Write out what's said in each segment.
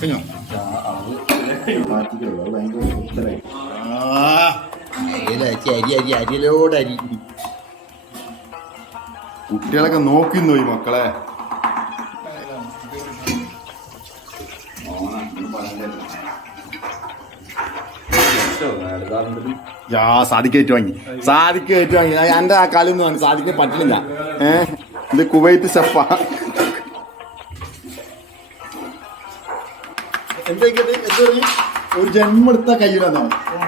കഴിഞ്ഞോ അരി അരി അരിയിലോട് അരി. കുട്ടികളൊക്കെ നോക്കുന്നു ഈ മക്കളെ? യാ സാദിക്ക് ഏറ്റു വാങ്ങി. ഏറ്റു വാങ്ങി. എന്റെ ആ കളി ഒന്നും വാങ്ങി സാദിക്ക് പറ്റില്ല. ഏ? ഇത് കുവൈറ്റ് ഷെഫാ എന്തൊക്കെയത് എന്ത് ഒരു ജന്മം എടുത്ത കയ്യിലെന്നോ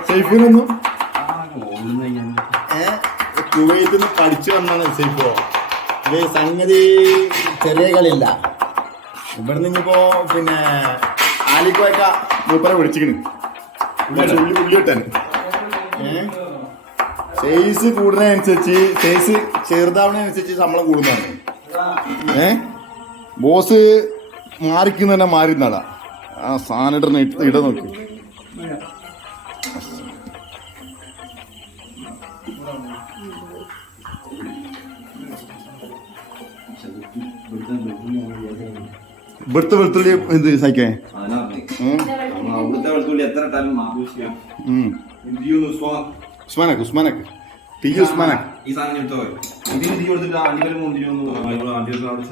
സൈഫിനൊന്നും ഏ? കുവൈത്തിൽ നിന്ന് പഠിച്ചു വന്നാണ് സൈഫോ. ഇത് സംഗതി ചെറിയ കളിയില്ല. ഇവിടെ നിന്നിപ്പോ പിന്നെ ആലിക്കോയൊക്കെ മൂപ്പറെ വിളിച്ചിക്കണ് സൈസ് കൂടുന്നതനുസരിച്ച് സൈസ് ചെറുതാവുന്നതനുസരിച്ച് ശമ്പളം കൂടുന്നതാണ്. ഏ? ബോസ് മാറിക്കുന്നതന്നെ മാറി നടാ ആ ഇടുന്ന ഇട നോക്കി. ഇവിടുത്തെ വെളുത്തുള്ളി എന്ത് സഹിക്കേ. ഉസ്മാനക്ക് ഉസ്മാനക്ക്. ടി ഉസ്മാനക്ക്. ഈ സാധനം എടുത്തോ? ഇതിന് തീ കൊടുത്തിട്ട് ചെന്ന് അവിടെ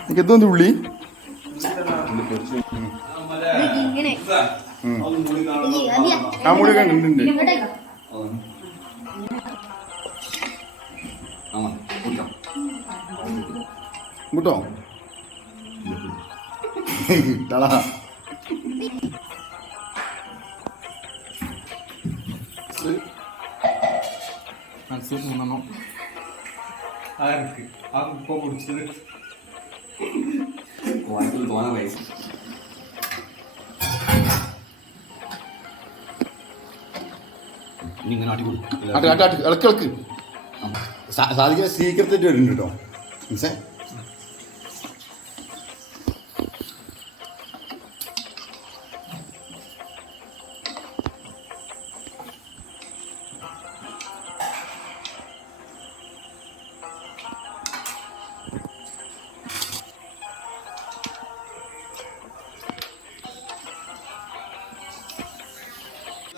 എനിക്ക് എന്തോന്ന് ഉള്ളി ആ മുടി കണ്ടിട്ടുണ്ട്. ഇങ്ങോട്ടേക്ക് ആ മനസ്സിൽ കേട്ടോ മൂന്നെണ്ണം. അതെനിക്ക്. ആ ഇപ്പൊ കുടിച്ചത്. വാങ്ങിക്കൊരു തോന്നാൻ ഇനി ഇങ്ങനെ ഇളക്ക് ഇളക്ക്. സാധിക്കുന്ന സീക്രട്ട് വരുന്നുണ്ട് കേട്ടോ മനസ്സേ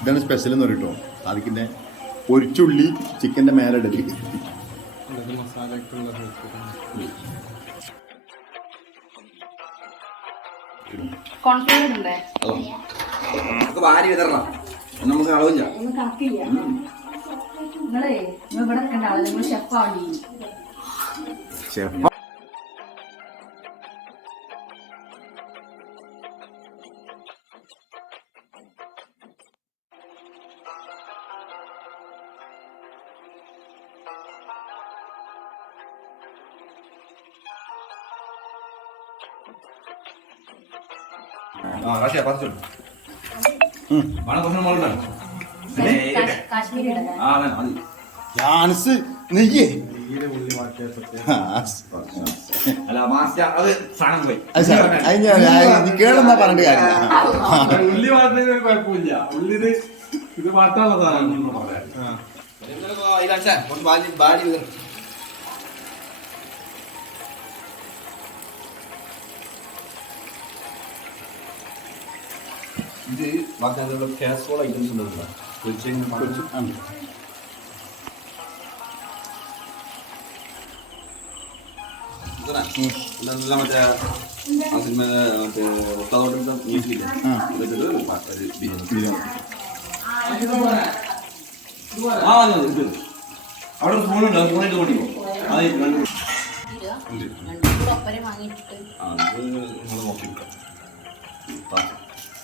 ഇതാണ് സ്പെഷ്യൽ എന്ന് പറഞ്ഞിട്ടോ. സാധിക്കിന്റെ പൊരിച്ചുള്ളി ചിക്കന്റെ മേലെ നമുക്ക് വിതരണം നമുക്ക് അളവില്ല നിങ്ങളേ നിങ്ങൾ ഇവിടെ ആളല്ല നിങ്ങൾ ഷെഫാണ്ടി ഷെഫ് ആ കാശിയാ പത്ത് വേണം കുറച്ച് ഇടല്ലേ? ആ വേണം മതി. ചാൻസ് നെയ്യേ. അല്ല മാസ്റ്റർ അത് സാധനം പോയി. അത് സാർ, അത് ഞാൻ- അത് നീ കേടെന്നാ പറഞ്ഞിട്ട് കാര്യമില്ല. ഉള്ളി മാറ്റുന്നതിന് ഒരു കുഴപ്പമില്ല. ഉള്ളി ഇത് ഇത് മാറ്റാനുള്ള സാധനം ആ. ബാഡി വിതരണം ഇത് ബാക്കി കാസറോൾ ഐറ്റംസ് ഉണ്ടല്ലോ ആ. ഇതെല്ലാം മറ്റേ ആ സിനിമ മറ്റേ ഒത്താതോട്ടം മ്യൂസിക്കില്ലേ ആ. ഇതൊക്കെ ഒരു പാ- ഒരു ബിരിയാണി ബിരിയാണി. ആ അത് ഇത് അവിടെ ഫോണുണ്ടോ ഫോണിട്ട് കൊണ്ടിപ്പോ അത് രണ്ട് ഒപ്പരെ വാങ്ങിയിട്ടിട്ട് അത് നമ്മൾ നോക്കി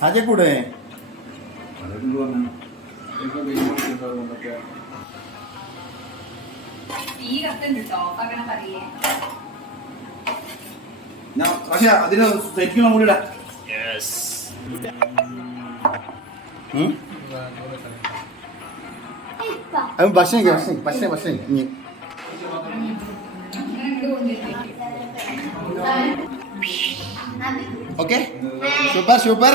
പറയേ ഞാൻ പക്ഷേ അതിന് ശരിക്കും കൂടി ഇടാം. ഉം? അത് ഭക്ഷണം കഴിക്ക്, ഭക്ഷണം ഭക്ഷണം ഭക്ഷണം ഇനി ഓക്കെ? Super super.